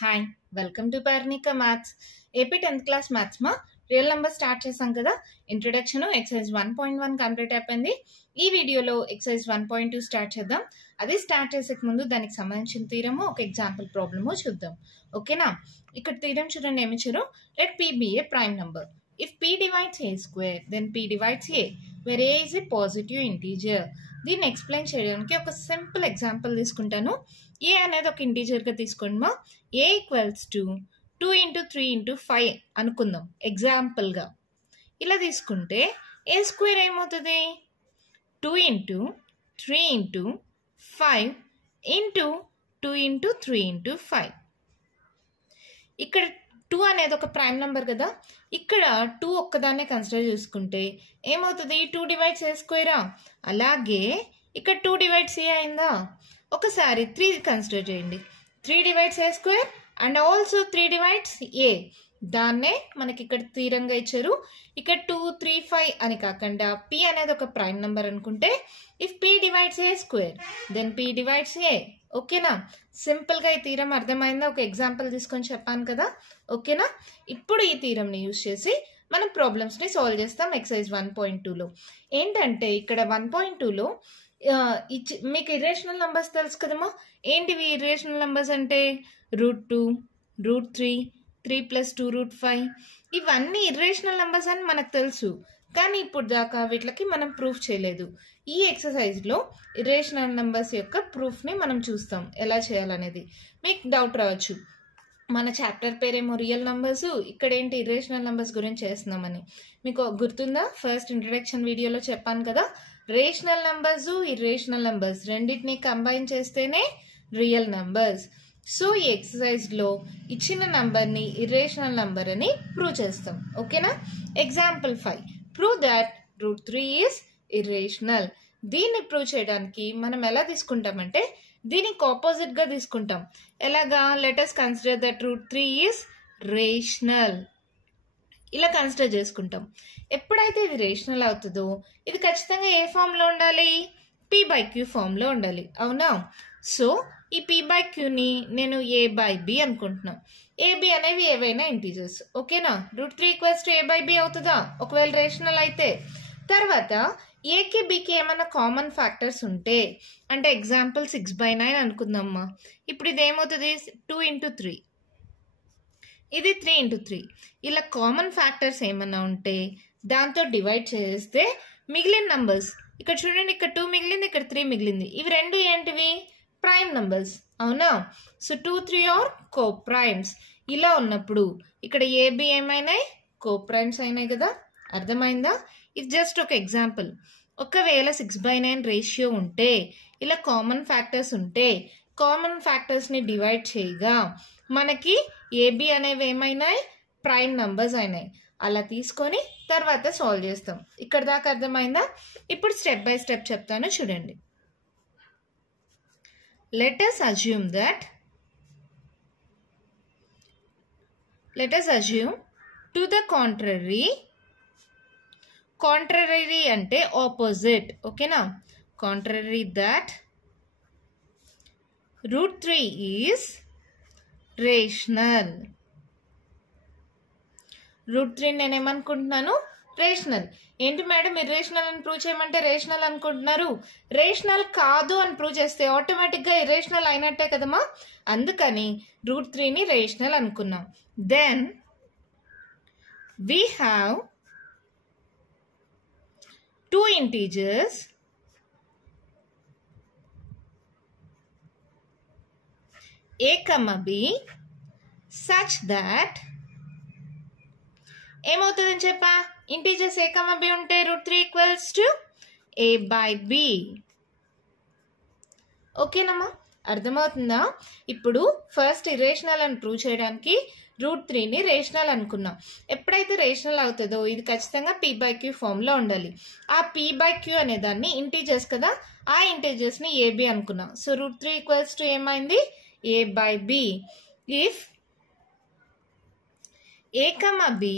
Hi welcome to Parnika maths AP 10th class maths మా real number start చేసాం కదా. Introduction exercise 1.1 complete అయిపోయింది. ఈ వీడియోలో ఎక్సర్సైజ్ 1.2 స్టార్ట్ చేద్దాం. అది స్టార్ట్ చేసే ముందు దానికి సంబంధించిన థీరము ఒక ఎగ్జాంపుల్ ప్రాబ్లము చూద్దాం. ఓకేనా, ఇక్కడ థీరం చూడండి. ఏమి ఇచ్చారు? Let p be a prime number. If p divides a square, then p divides a, where a is a positive integer. దీన్ని ఎక్స్ప్లెయిన్ చేయడానికి ఒక సింపుల్ ఎగ్జాంపుల్ తీసుకుంటాను. ఏ అనేది ఒక ఇంటీజర్గా తీసుకోండి మా. ఏ ఈక్వల్స్ టు 2 × 3 × 5 అనుకుందాం ఎగ్జాంపుల్గా. ఇలా తీసుకుంటే ఏ స్క్వేర్ ఏమవుతుంది? 2 × 3 × 5 × 2 × 3 × 5. ఇక్కడ 2 అనేది ఒక ప్రైమ్ నెంబర్ కదా. ఇక్కడ 2 ఒక్కదాన్నే కన్సిడర్ చేసుకుంటే ఏమవుతుంది? 2 డివైడ్స్ ఏ స్క్వేరా. అలాగే ఇక్కడ 2 డివైడ్స్ ఏ అయిందా. ఒకసారి 3 కన్సిడర్ చేయండి. 3 divides a square and also 3 divides a. దాన్నే మనకి ఇక్కడ తీరంగా ఇచ్చారు. ఇక్కడ 2, 3, 5 అని కాకుండా p అనేది ఒక ప్రైమ్ నెంబర్ అనుకుంటే if p divides a square then p divides a. ఓకేనా, సింపుల్గా ఈ తీరం అర్థమైందా? ఒక ఎగ్జాంపుల్ తీసుకొని చెప్పాను కదా. ఓకేనా, ఇప్పుడు ఈ తీరంని యూజ్ చేసి మనం ప్రాబ్లమ్స్ని సాల్వ్ చేస్తాం. ఎక్సర్సైజ్ 1.2లో ఏంటంటే ఇక్కడ 1.2లో మీకు ఇర్రేషనల్ నంబర్స్ తెలుసు కదమ్మా. ఏంటివి ఇర్రేషనల్ నంబర్స్ అంటే? √2, √3, 3 + 2 √5. ఇవన్నీ ఇర్రేషనల్ నంబర్స్ అని మనకు తెలుసు, కానీ ఇప్పుడు దాకా వీటికి మనం ప్రూఫ్ చేయలేదు. ఈ ఎక్సర్సైజ్లో ఇర్రేషనల్ నంబర్స్ యొక్క ప్రూఫ్ని మనం చూస్తాం ఎలా చేయాలనేది. మీకు డౌట్ రావచ్చు, మన చాప్టర్ పేరేమో రియల్ నంబర్స్, ఇక్కడ ఏంటి ఇర్రేషనల్ నంబర్స్ గురించి చేస్తున్నామని. మీకు గుర్తుందా? ఫస్ట్ ఇంట్రడక్షన్ వీడియోలో చెప్పాను కదా, రేషనల్ నంబర్స్ ఇర్రేషనల్ నంబర్స్ రెండింటిని కంబైన్ చేస్తేనే రియల్ నంబర్స్. సో ఈ ఎక్సర్సైజ్లో ఇచ్చిన నంబర్ని ఇర్రేషనల్ నంబర్ అని ప్రూవ్ చేస్తాం. ఓకేనా, example 5, prove that √3 is irrational. దీన్ని ప్రూవ్ చేయడానికి మనం ఎలా తీసుకుంటామంటే దీనికి ఆపోజిట్గా తీసుకుంటాం. ఎలాగా? Let us consider that √3 is rational. ఇలా కన్సిడర్ చేసుకుంటాం. ఎప్పుడైతే ఇది రేషనల్ అవుతుందో ఇది ఖచ్చితంగా ఏ ఫామ్లో ఉండాలి? p/q ఫామ్లో ఉండాలి, అవునా? సో ఈ p/qని నేను a/b అనుకుంటున్నాను. ab అనేవి ఏవైనా ఇంటీజర్స్. ఓకేనా, √3 = a/b అవుతుందా ఒకవేళ రేషనల్ అయితే? తర్వాత ఏకి బికి ఏమైనా కామన్ ఫ్యాక్టర్స్ ఉంటే, అంటే ఎగ్జాంపుల్ 6/9 అనుకుందామ్మా. ఇప్పుడు ఇది ఏమవుతుంది? 2 × 3, ఇది 3 × 3. ఇలా కామన్ ఫ్యాక్టర్స్ ఏమన్నా ఉంటే దాంతో డివైడ్ చేస్తే మిగిలిన నంబర్స్, ఇక్కడ చూడండి, ఇక్కడ 2 మిగిలింది, ఇక్కడ 3 మిగిలింది. ఇవి రెండు ఏంటివి? ప్రైమ్ నంబర్స్, అవునా? So 2, 3 are coprimes. ఇలా ఉన్నప్పుడు ఇక్కడ ఏబి ఏమైనాయి? కో ప్రైమ్స్ అయినాయి కదా. అర్థమైందా? ఇది జస్ట్ ఒక ఎగ్జాంపుల్. ఒకవేళ 6/9 రేషియో ఉంటే, ఇలా కామన్ ఫ్యాక్టర్స్ ఉంటే కామన్ ఫ్యాక్టర్స్ని డివైడ్ చేయగా మనకి ఏబి అనేవి ఏమైనాయి? ప్రైమ్ నంబర్స్ అయినాయి. అలా తీసుకొని తర్వాత సాల్వ్ చేస్తాం. ఇక్కడ దాకా అర్థమైందా? ఇప్పుడు స్టెప్ బై స్టెప్ చెప్తాను చూడండి. let us assume to the contrary అంటే ఆపోజిట్. ఓకేనా, contrary that √3 is rational. √3 నేనేమనుకుంటున్నాను? రేషనల్. ఏంటి మేడం ఇర్రేషనల్ అని ప్రూవ్ చేయమంటే రేషనల్ అనుకుంటున్నారు? రేషనల్ కాదు అని ప్రూవ్ చేస్తే ఆటోమేటిక్గా ఇర్రేషనల్ అయినట్టే కదమ్మా. అందుకని √3ని రేషనల్ అనుకున్నాం. Then we have 2 integers a, b such that ఏమవుతుందని చెప్పా? ఇంటీజర్స్ a, b ఉంటే √3 = a/b. ఓకేనమ్మా, అర్థమవుతుందా? ఇప్పుడు ఫస్ట్ ఇర్రేషనల్ అని ప్రూవ్ చేయడానికి √3ని రేషనల్ అనుకున్నాం. ఎప్పుడైతే రేషనల్ అవుతుందో ఇది ఖచ్చితంగా p/q ఫామ్లో ఉండాలి. ఆ p/q అనే దాన్ని ఇంటీజర్స్ కదా, ఆ ఇంటీజర్స్ని ab అనుకున్నాం. సో √3 = ఏమైంది? a/b. If a, b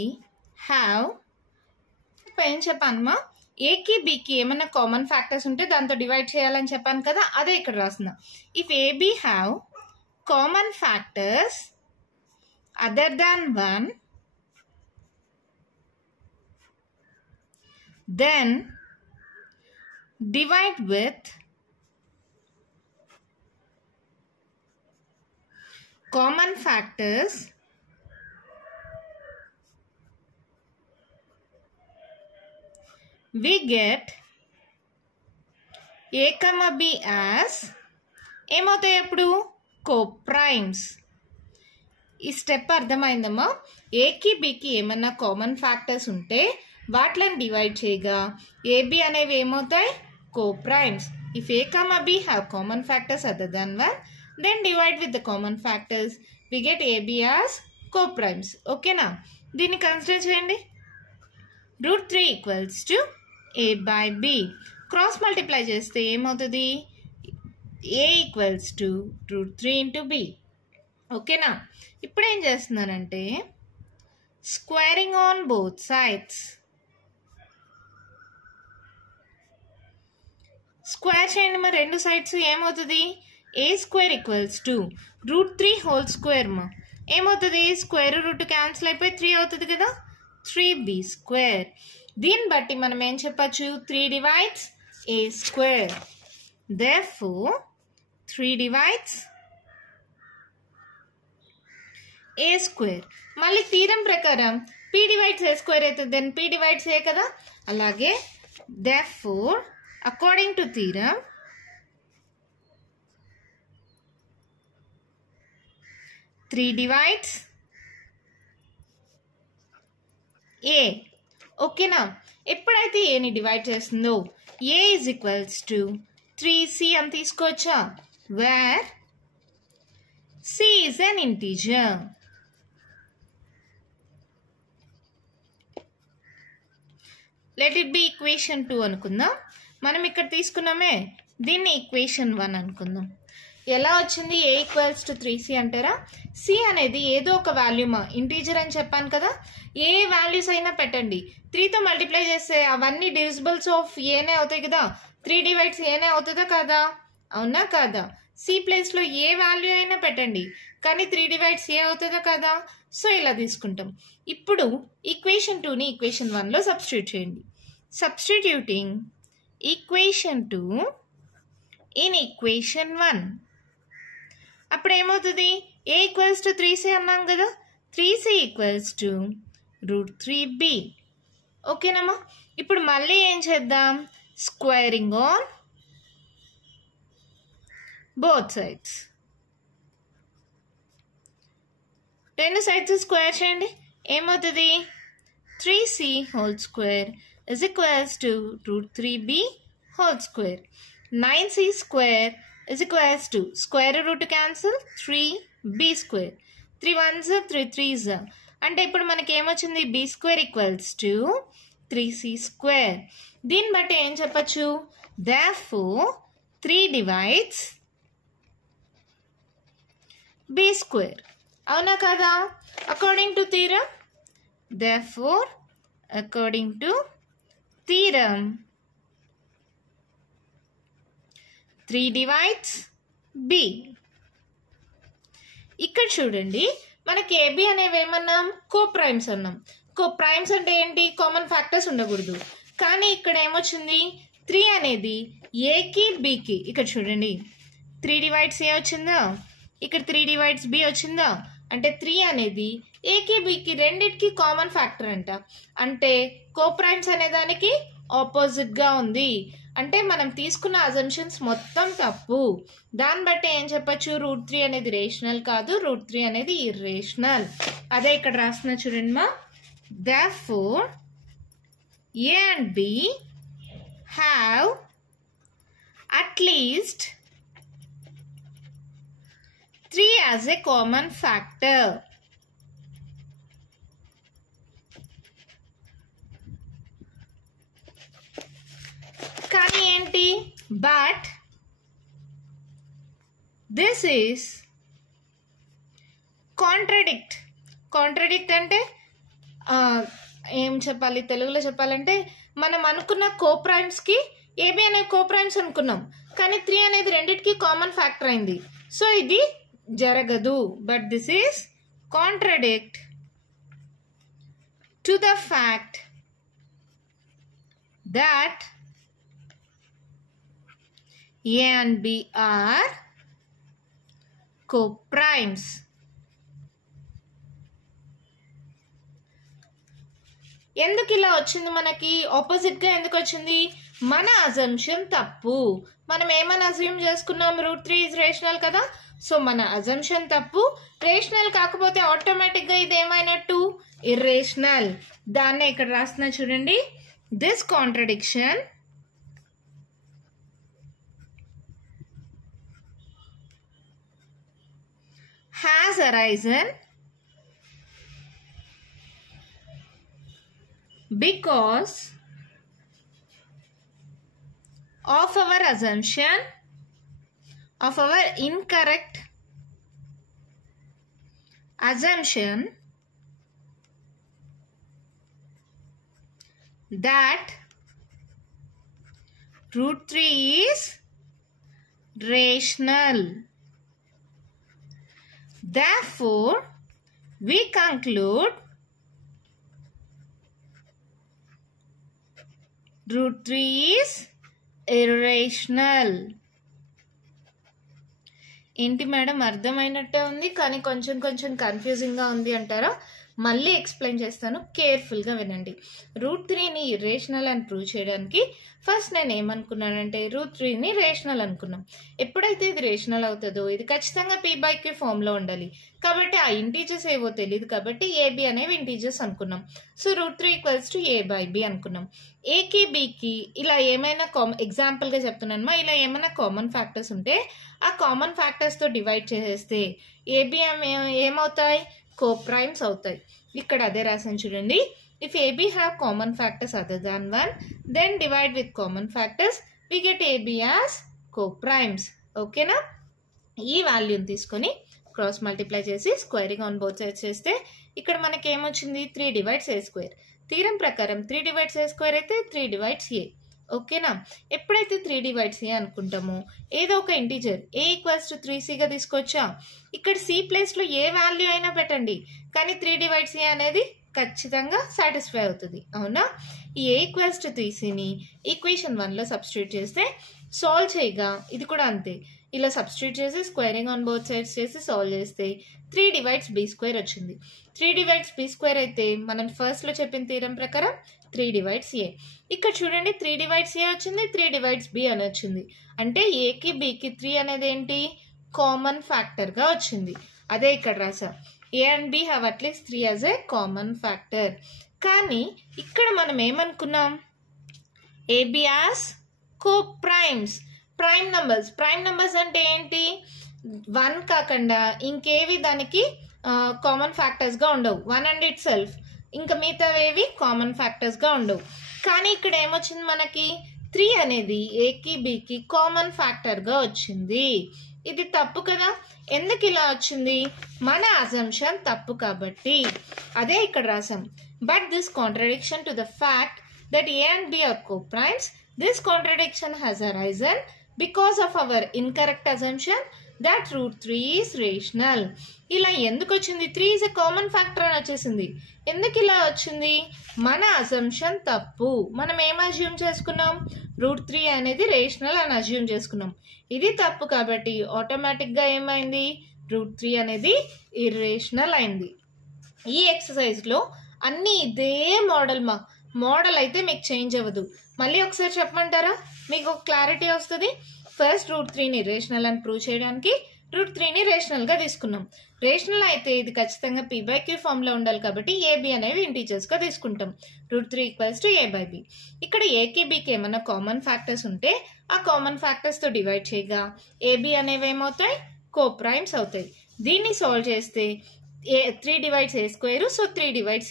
have, ఏం చెప్పానమ్మా? ఏకి బికి ఏమైనా కామన్ ఫ్యాక్టర్స్ ఉంటే దాంతో డివైడ్ చేయాలని చెప్పాను కదా, అదే ఇక్కడ రాస్తున్నా. If A B have common factors other than 1, then divide with common factors we get a comma b as ఏమవుతాయి అప్పుడు కోప్రైమ్స్. ఈ స్టెప్ అర్థమైందమ్మా? ఏకి బికి ఏమన్నా కామన్ ఫ్యాక్టర్స్ ఉంటే వాటిని డివైడ్ చేయగా ఏబి అనేవి ఏమవుతాయి? Coprimes. If A comma b have common factors other than 1, then divide with the common factors we get ab as coprimes. ఓకేనా? దీన్ని కన్సిడర్ చేయండి. √3 equals to a by b. Cross multiply చేస్తే ఏమవుతుంది? a equals to √3 into b. ఓకేనా? ఇప్పుడు ఏం చేస్తున్నానంటే squaring on both sides. Square చేయండి మరి రెండు సైడ్స్. ఏమవుతుంది? a square equals to √3 whole square మా ఏమవుతుంది? స్క్వేర్ రూట్ క్యాన్సిల్ అయిపోయి 3 అవుతుంది కదా, 3b స్క్వేర్. దీన్ని బట్టి మనం ఏం చెప్పచ్చు? 3 divides a square. Therefore 3 divides a square. మళ్ళీ థీరం ప్రకారం p divides a square అవుతుంది, then p divides a కదా. అలాగే therefore according to theorem three divides a. ఓకేనా? ఎప్పుడైతే ఏని డివైడ్ చేస్తుందో a is equals to 3c అని తీసుకోవచ్చా? where c is an integer. let it be equation 2 అనుకుందాం. మనం ఇక్కడ తీసుకున్నామే దీన్ని ఈక్వేషన్ 1 అనుకుందాం. ఎలా వచ్చింది? a ఈక్వల్స్ టు 3c అంటారా? c అనేది ఏదో ఒక వాల్యూమా, ఇంటీజర్ అని చెప్పాను కదా. ఏ వాల్యూస్ అయినా పెట్టండి, 3తో మల్టిప్లై చేస్తే అవన్నీ డివిజిబుల్స్ ఆఫ్ ఏనే అవుతాయి కదా. 3 డివైడ్స్ ఏనే అవుతుందా కదా? అవునా కాదా? సి ప్లేస్లో ఏ వాల్యూ అయినా పెట్టండి, కానీ 3 డివైడ్స్ ఏ అవుతుందా కదా. సో ఇలా తీసుకుంటాం. ఇప్పుడు ఈక్వేషన్ 2ని ఈక్వేషన్ 1లో సబ్స్టిట్యూట్ చేయండి. సబ్స్టిట్యూటింగ్ ఈక్వేషన్ 2 ఇన్ ఈక్వేషన్ 1 అప్పుడు ఏమవుతుంది? a ఈక్వల్స్ టు 3c అన్నాం కదా. 3c equals to √3b. ఓకేనమ్మా? ఇప్పుడు మళ్ళీ ఏం చేద్దాం? Squaring on both sides. రెండు సైడ్స్ స్క్వేర్ చేయండి. ఏమవుతుంది? 3c whole square is equals to √3b whole square. 9c square is equals to square root cancel 3b square. 3 1s 3 3s. అంటే ఇప్పుడు మనకి ఏమొచ్చింది? b square equals to 3c square. దీన్ని బట్టి ఏం చెప్పచ్చు? therefore 3 divides b square. అవునా కదా? according to theorem. therefore according to theorem 3 divides b. ఇక్కడ చూడండి, మనకి ఏబి అనేవి ఏమన్నాం? కోప్రైమ్స్ అన్నాం. కోప్రైమ్స్ అంటే ఏంటి? కామన్ ఫ్యాక్టర్స్ ఉండకూడదు. కానీ ఇక్కడ ఏమొచ్చింది? 3 అనేది ఏకి బికి. ఇక్కడ చూడండి 3 డివైడ్స్ ఏ వచ్చిందా, ఇక్కడ 3 డివైడ్స్ బి వచ్చిందా. అంటే 3 అనేది ఏకి బికి రెండిటికి కామన్ ఫ్యాక్టర్ అంట. అంటే కోప్రైమ్స్ అనే దానికి ఆపోజిట్గా ఉంది. అంటే మనం తీసుకున్న అజంప్షన్స్ మొత్తం తప్పు. దాన్ని బట్టి ఏం చెప్పచ్చు? √3 అనేది రేషనల్ కాదు, √3 అనేది ఇర్రేషనల్. అదే ఇక్కడ రాస్తున్నా చూడండి మా. therefore a and b have at least 3 as a common factor. కానీ ఏంటి? But this is contradict. Contradict అంటే ఏం చెప్పాలి తెలుగులో చెప్పాలంటే, మనం అనుకున్న కోప్రైమ్స్కి ఏబి అనే కోప్రైమ్స్ అనుకున్నాం, కానీ 3 అనేది రెండింటికి కామన్ ఫ్యాక్టర్ అయింది. సో ఇది జరగదు. But this is contradict to the fact that A and B are co-primes. ఎందుకు ఇలా వచ్చింది? మనకి ఆపోజిట్ గా ఎందుకు వచ్చింది? మన అజంప్షన్ తప్పు. మనం ఏమని అజ్యూమ్ చేసుకున్నాం? √3 ఈజ్ రేషనల్ కదా. సో మన అజంప్షన్ తప్పు. రేషనల్ కాకపోతే ఆటోమేటిక్ గా ఇది ఏమైనట్టు? ఇర్రేషనల్. దాన్నే ఇక్కడ రాస్తున్నా చూడండి. This contradiction has arisen because of our assumption of our incorrect assumption that √3 is rational. Therefore, we conclude √3 is irrational. ఏంటి మేడం అర్థమైనట్టే ఉంది కానీ కొంచెం కన్ఫ్యూజింగ్గా ఉంది అంటారా? మళ్ళీ ఎక్స్ప్లెయిన్ చేస్తాను, కేర్ఫుల్గా వినండి. √3ని ఇర్రేషనల్ అని ప్రూవ్ చేయడానికి ఫస్ట్ నేను ఏమనుకున్నానంటే √3ని రేషనల్ అనుకున్నాం. ఎప్పుడైతే ఇది రేషనల్ అవుతుందో ఇది ఖచ్చితంగా p/q ఫామ్లో ఉండాలి. కాబట్టి ఆ ఇంటీజర్స్ ఏవో తెలియదు కాబట్టి ఏబి అనేవి ఇంటీజర్స్ అనుకున్నాం. సో √3 = a/b అనుకున్నాం. ఏకి బికి ఇలా ఏమైనా ఎగ్జాంపుల్గా చెప్తున్నానమా, ఇలా ఏమైనా కామన్ ఫ్యాక్టర్స్ ఉంటే ఆ కామన్ ఫ్యాక్టర్స్తో డివైడ్ చేసేస్తే ఏబి ఏమవుతాయి? co-primes అవుతాయి. ఇక్కడ అదే రాసాను చూడండి. If AB have common factors other than 1, then divide with common factors, we get AB as co-primes. ఓకేనా? ఈ వాల్యూని తీసుకొని క్రాస్ మల్టిప్లై చేసి స్క్వేరింగ్ ఆన్ బోత్ సైడ్స్ చేస్తే ఇక్కడ మనకి ఏమొచ్చింది? 3/a². థీరం ప్రకారం 3/a² అయితే 3/a. ఓకేనా? ఎప్పుడైతే 3/a అనుకుంటామో ఏదో ఒక ఇంటీజర్ a = 3c తీసుకొచ్చా. ఇక్కడ c ప్లేస్లో ఏ వాల్యూ అయినా పెట్టండి కానీ 3/c అనేది ఖచ్చితంగా సాటిస్ఫై అవుతుంది. అవునా? ఈ a = 3cని ఈక్వేషన్ 1లో సబ్స్టిట్యూట్ చేస్తే సాల్వ్ చేయగా ఇది కూడా అంతే. ఇలా సబ్స్టిట్యూట్ చేసి స్క్వేరింగ్ ఆన్ బోత్ సైడ్స్ చేసి సాల్వ్ చేస్తే 3/b² వచ్చింది. 3/b² అయితే మనం ఫస్ట్లో చెప్పిన థీరం ప్రకారం 3/a. ఇక్కడ చూడండి 3/a వచ్చింది, 3/b అని వచ్చింది. అంటే ఏకి బికి 3 అనేది ఏంటి? కామన్ ఫ్యాక్టర్గా వచ్చింది. అదే ఇక్కడ రాసా. A and B have at least 3 as a common factor. కానీ ఇక్కడ మనం ఏమనుకున్నాం? AB as co-primes. Prime numbers అంటే ఏంటి? 1 కాకుండా ఇంకేవి దానికి కామన్ ఫ్యాక్టర్స్గా ఉండవు. 1 అండ్ ఇట్ సెల్ఫ్, ఇంకా మిగతావేవి కామన్ ఫ్యాక్టర్స్గా ఉండవు. కానీ ఇక్కడ ఏమొచ్చింది మనకి? 3 అనేది ఏకి బికి కామన్ ఫ్యాక్టర్గా వచ్చింది. ఇది తప్పు కదా. ఎందుకు ఇలా వచ్చింది? మన అజంప్షన్ తప్పు కాబట్టి. అదే ఇక్కడ రాసాం. But this contradiction to the fact that A and B are co-primes, this contradiction has arisen because of our incorrect assumption that √3 is rational. ఇలా ఎందుకు వచ్చింది? 3 is a common factor అని వచ్చేసింది. ఎందుకు ఇలా వచ్చింది? మన అజంప్షన్ తప్పు. మనం ఏం అజ్యూమ్ చేసుకున్నాం? √3 అనేది రేషనల్ అని అజ్యూమ్ చేసుకున్నాం. ఇది తప్పు కాబట్టి ఆటోమేటిక్గా ఏమైంది? √3 అనేది ఇర్రేషనల్ అయింది. ఈ ఎక్సర్సైజ్లో అన్నీ ఇదే మోడల్ అయితే మీకు చేంజ్ అవ్వదు. మళ్ళీ ఒకసారి చెప్పమంటారా? మీకు ఒక క్లారిటీ వస్తుంది. ఫస్ట్ √3ని రేషనల్ అని ప్రూవ్ చేయడానికి √3ని రేషనల్గా తీసుకున్నాం. రేషనల్ అయితే ఇది ఖచ్చితంగా p/q ఫామ్లో ఉండాలి కాబట్టి ఏబి అనేవి ఇంటీజర్స్గా తీసుకుంటాం. √3 = a/b. ఇక్కడ ఏకి బికి ఏమైనా కామన్ ఫ్యాక్టర్స్ ఉంటే ఆ కామన్ ఫ్యాక్టర్స్తో డివైడ్ చేయగా ఏబి అనేవి ఏమవుతాయి? co-primes అవుతాయి. దీన్ని సాల్వ్ చేస్తే 3/a², సో 3/c.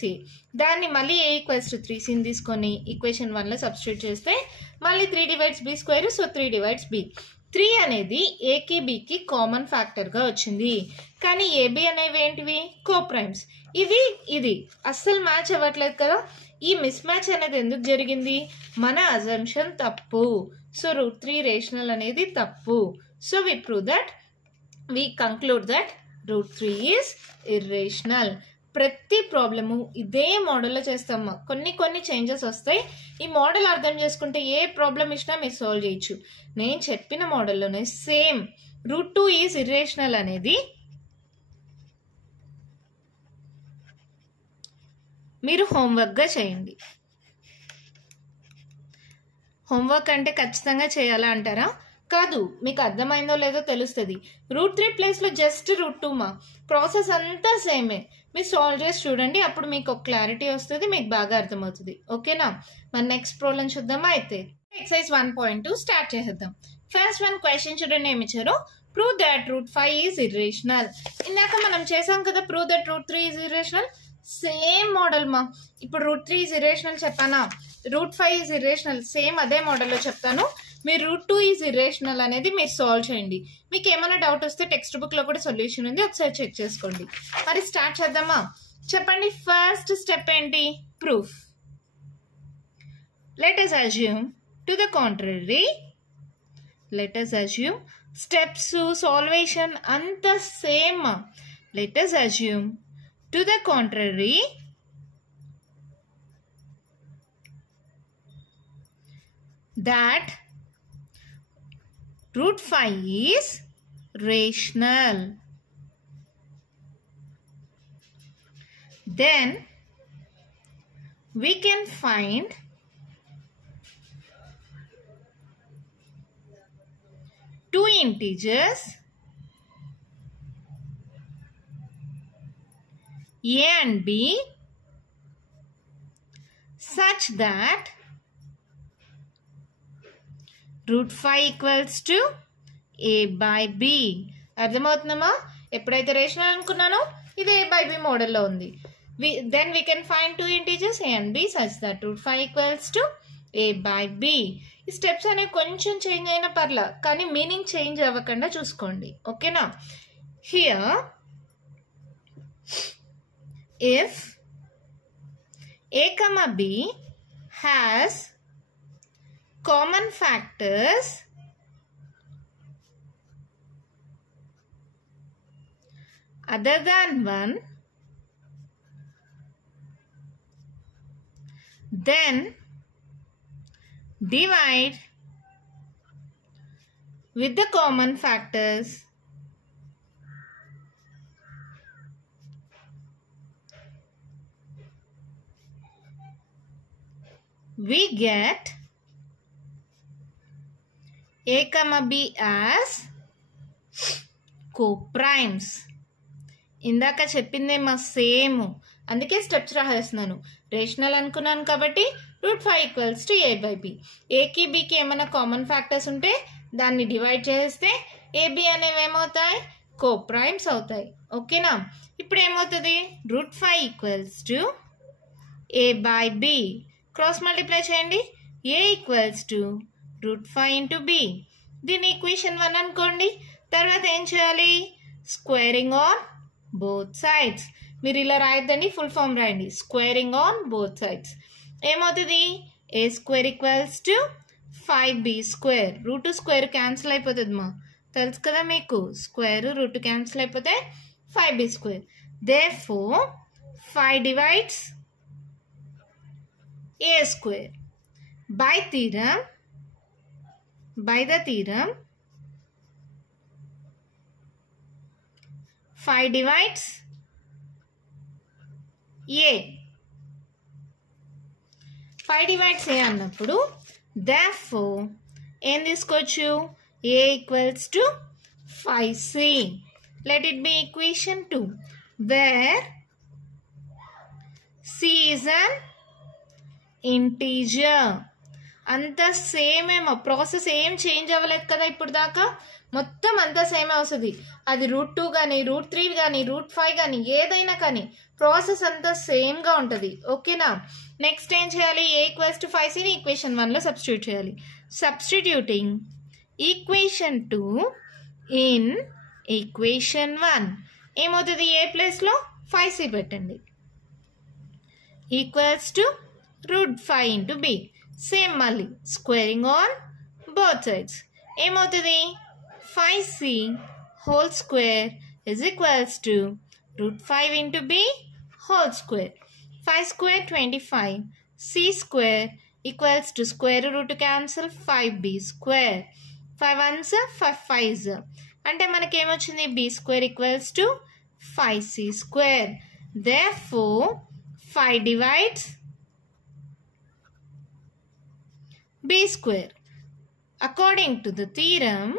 దాన్ని మళ్ళీ a = 3cని తీసుకొని ఈక్వేషన్ 1లో సబ్స్టిట్యూట్ చేస్తే మళ్ళీ 3/b², సో 3/b. 3 అనేది ఏకి బికి కామన్ ఫ్యాక్టర్గా వచ్చింది. కానీ ఏబి అనేవి ఏంటివి? co-primes. ఇది అస్సలు మ్యాచ్ అవ్వట్లేదు కదా. ఈ మిస్ మ్యాచ్ అనేది ఎందుకు జరిగింది? మన అజంప్షన్ తప్పు. సో √3 రేషనల్ అనేది తప్పు. So we conclude that √3 is irrational. ప్రతి ప్రాబ్లము ఇదే మోడల్లో చేస్తాము. కొన్ని చేంజెస్ వస్తాయి. ఈ మోడల్ అర్థం చేసుకుంటే ఏ ప్రాబ్లం ఇచ్చినా మీరు సాల్వ్ చేయొచ్చు. నేను చెప్పిన మోడల్లోనే సేమ్ √2 ఈజ్ ఇర్రేషనల్ అనేది మీరు హోంవర్క్గా చేయండి. హోంవర్క్ అంటే ఖచ్చితంగా చేయాలా అంటారా? కాదు, మీకు అర్థమైందో లేదో తెలుస్తుంది. √3 ప్లేస్లో జస్ట్ √2 మా ప్రాసెస్ అంతా సేమే. మీరు సాల్వ్ చేసి చూడండి, అప్పుడు మీకు ఒక క్లారిటీ వస్తుంది, మీకు బాగా అర్థమవుతుంది. ఓకేనా? మన నెక్స్ట్ ప్రాబ్లం చూద్దామా? అయితే ఎక్సర్సైజ్ 1.2 స్టార్ట్ చేసేద్దాం. ఫస్ట్ వన్ క్వశ్చన్ చూడండి ఏమి ఇచ్చారో. Prove that √5 is irrational. ఇందాక మనం చేసాం కదా, prove that √3 is irrational. Same model మా. ఇప్పుడు √3 ఈజ్ ఇర్రేషనల్ చెప్పానా, √5 ఈజ్ ఇర్రేషనల్, సేమ్ అదే మోడల్లో చెప్తాను. మీరు √2 ఈజ్ ఇర్రేషనల్ అనేది మీరు సాల్వ్ చేయండి. మీకు ఏమైనా డౌట్ వస్తే టెక్స్ట్ బుక్లో కూడా సొల్యూషన్ ఉంది, ఒకసారి చెక్ చేసుకోండి. మరి స్టార్ట్ చేద్దామా? చెప్పండి, ఫస్ట్ స్టెప్ ఏంటి? Proof. Let us assume to the contrary. Let us assume steps salvation అంత same. Let us assume to the contrary that √5 is rational. Then we can find two integers a and b such that √5 equals to a by b. అర్థమవుతుందమ్మా? ఎప్పుడైతే rational అనుకున్నానో ఇది a by b మోడల్లో ఉంది. Then we can find two integers a and b such that √5 equals to a by b. ఈ steps అనేవి కొంచెం change అయినా పర్లా, కానీ మీనింగ్ చేంజ్ అవ్వకుండా చూసుకోండి. ఓకేనా? Here if a comma b has common factors other than 1, then divide with the common factors we get a comma b as co-primes. ఇందాక చెప్పిందే మా సేమ్, అందుకే స్టెప్స్ రాసేస్తున్నాను. రేషనల్ అనుకున్నాను కాబట్టి √5 equals to a by b. ఏకి బికి ఏమైనా common factors ఉంటే దాన్ని డివైడ్ చేస్తే ఏబి అనేవి ఏమవుతాయి? కో-ప్రైమ్స్ అవుతాయి. ఓకేనా? ఇప్పుడు ఏమవుతుంది? √5 equals to a by b. Cross multiply చేయండి. a equals to √5 into b. దీన్ని ఈక్వేషన్ 1 అనుకోండి. తర్వాత ఏం చేయాలి? Squaring on both sides. మీరు ఇలా రాయద్దండి, ఫుల్ ఫామ్ రాయండి. స్క్వేరింగ్ ఆన్ బోత్ సైడ్స్ ఏమవుతుంది? a square equals to 5b square. √2 square cancel అయిపోతుంది మా, తెలుసు కదా మీకు. స్క్వేర్ √2 క్యాన్సిల్ అయిపోతే 5b square. therefore 5 divides a square. By the theorem 5 divides a. 5 divides a అన్నప్పుడు therefore ఏం తీసుకోవచ్చు? a equals to 5c. Let it be equation 2 where c is an integer. అంతా సేమ్ ఏమో, ప్రాసెస్ ఏం change అవ్వలేదు కదా ఇప్పుడు దాకా, మొత్తం అంతా సేమే వస్తుంది. అది √2 కానీ √3 కానీ √5 కానీ ఏదైనా కానీ ప్రాసెస్ అంతా సేమ్గా ఉంటుంది. ఓకేనా? నెక్స్ట్ ఏం చేయాలి? a ఈక్వల్స్ టు 5cని ఈక్వేషన్ 1లో సబ్స్టిట్యూట్ చేయాలి. సబ్స్టిట్యూటింగ్ ఈక్వేషన్ 2 ఇన్ ఈక్వేషన్ 1 ఏమవుతుంది? a ప్లేస్లో 5c పెట్టండి. Equals to √5 into b. Same మళ్ళీ స్క్వేరింగ్ ఆన్ బోత్ సైడ్స్ ఏమవుతుంది? 5c whole square is equals to root 5 into b whole square. 5 square 25. C square equals to square root cancel 5b square. 5 ones 5 5s. అంటే మనకి ఏమొచ్చింది b square equals to 5c square. Therefore 5 divides b square. According to the theorem,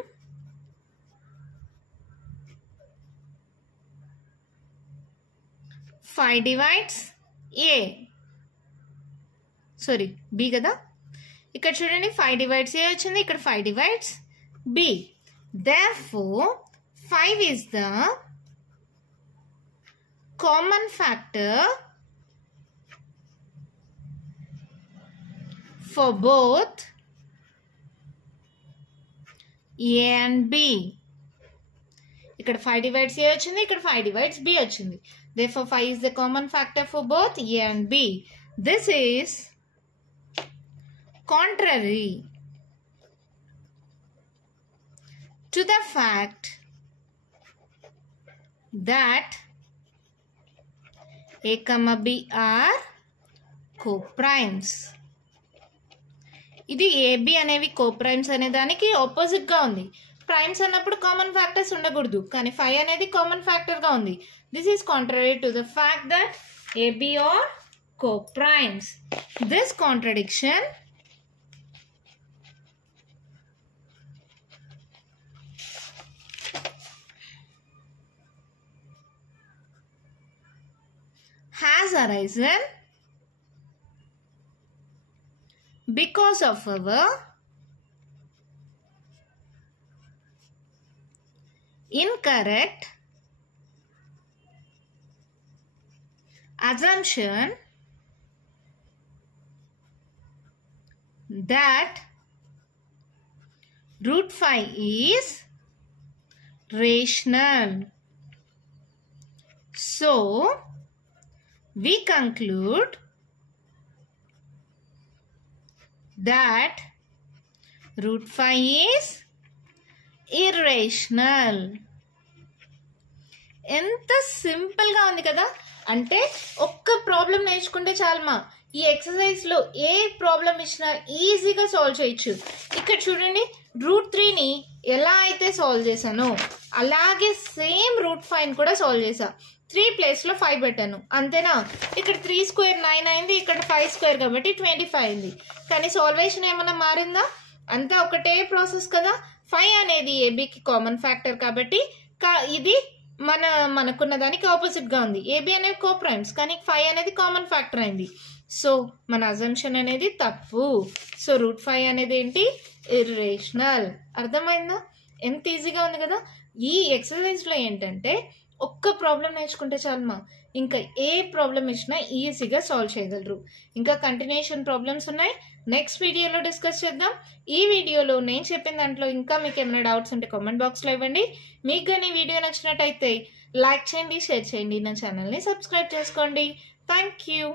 five divides a. Sorry, b కదా. ఇక్కడ చూడండి 5 divides a వచ్చింది, ఇక్కడ 5 divides b. Therefore 5 is the common factor for both a and b. ఇక్కడ 5 divides a వచ్చింది, ఇక్కడ 5 divides b వచ్చింది. Therefore 5 is the common factor for both a and b. This is contrary to the fact that a comma b are co-primes. ఇది ab అనేవి co-primes అనే దానికి opposite గా ఉంది. ప్రైమ్స్ అన్నప్పుడు కామన్ ఫ్యాక్టర్స్ ఉండకూడదు, కానీ 5 అనేది కామన్ ఫ్యాక్టర్ గా ఉంది. This is contrary to the fact that ab are co-primes. This contradiction has arisen because of our incorrect assumption that root 5 is rational. So we conclude that root 5 is irrational. ఎంత simple గా ఉంది కదా. అంటే ఒక్క problem నేర్చుకుంటే చాలమా, ఈ exercise లో ఏ problem ఇచ్చినా ఈజీగా సాల్వ్ చేయొచ్చు. ఇక్కడ చూడండి, రూట్ 3ని ఎలా అయితే సాల్వ్ చేశానో అలాగే సేమ్ రూట్ 5 కూడా సాల్వ్ చేశా. 3 ప్లేస్ లో 5 పెట్టాను, అంతేనా. ఇక్కడ 3 స్క్వేర్ 9 అయింది, ఇక్కడ 5 స్క్వేర్ కాబట్టి 25 అయింది. కానీ సాల్వేషన్ ఏమన్నా మారిందా? అంతా ఒకటే ప్రాసెస్ కదా. 5 అనేది ఏబికి కామన్ ఫ్యాక్టర్ కాబట్టి ఇది మనకున్న దానికి ఆపోజిట్ గా ఉంది. ఏబి అనేవి కోప్రైమ్స్, కానీ 5 అనేది కామన్ ఫ్యాక్టర్ అయింది. సో మన అజంప్షన్ అనేది తప్పు. సో రూట్ 5 అనేది ఏంటి? ఇర్రేషనల్. అర్థమైందా? ఎంత ఈజీగా ఉంది కదా. ఈ ఎక్సర్సైజ్ లో ఏంటంటే ఒక్క ప్రాబ్లం నేర్చుకుంటే చాలమా, ఇంకా ఏ ప్రాబ్లం ఇచ్చినా ఈజీగా సాల్వ్ చేయగలరు. ఇంకా కంటిన్యూషన్ ప్రాబ్లమ్స్ ఉన్నాయి, నెక్స్ట్ వీడియోలో డిస్కస్ చేద్దాం. ఈ వీడియోలో నేను చెప్పిన దాంట్లో ఇంకా మీకు ఏమైనా డౌట్స్ ఉంటే కామెంట్ బాక్స్లో ఇవ్వండి. మీకు కానీ వీడియో నచ్చినట్టయితే లైక్ చేయండి, షేర్ చేయండి, నా ఛానల్ని సబ్స్క్రైబ్ చేసుకోండి. Thank you.